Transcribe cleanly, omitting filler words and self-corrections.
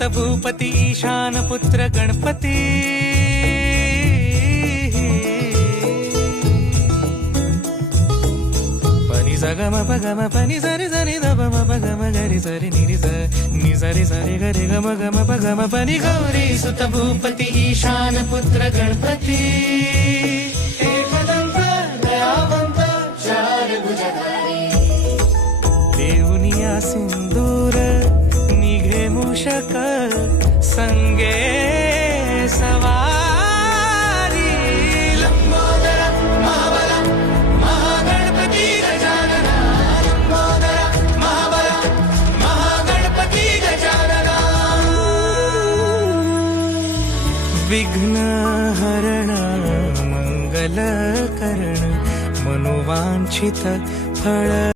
सुत भूपती ईशान पुत्र गणपती पनी सगम पगम पनी सरी सरी दम पगम गरी सरी निरी नि सरी सरी गरी गम गम पगम पनी गौरी सुत भूपती ईशान पुत्र गणपती एकदंत दयावंत चार भुजधारी देऊनिया सिंदूर निघे मूषक संगे सवारी लंबोदर महाबला महागणपती गजानना लंबोदर महाबला महागणपती गजानना विघ्न हरण मंगल करण मनोवांछित फळ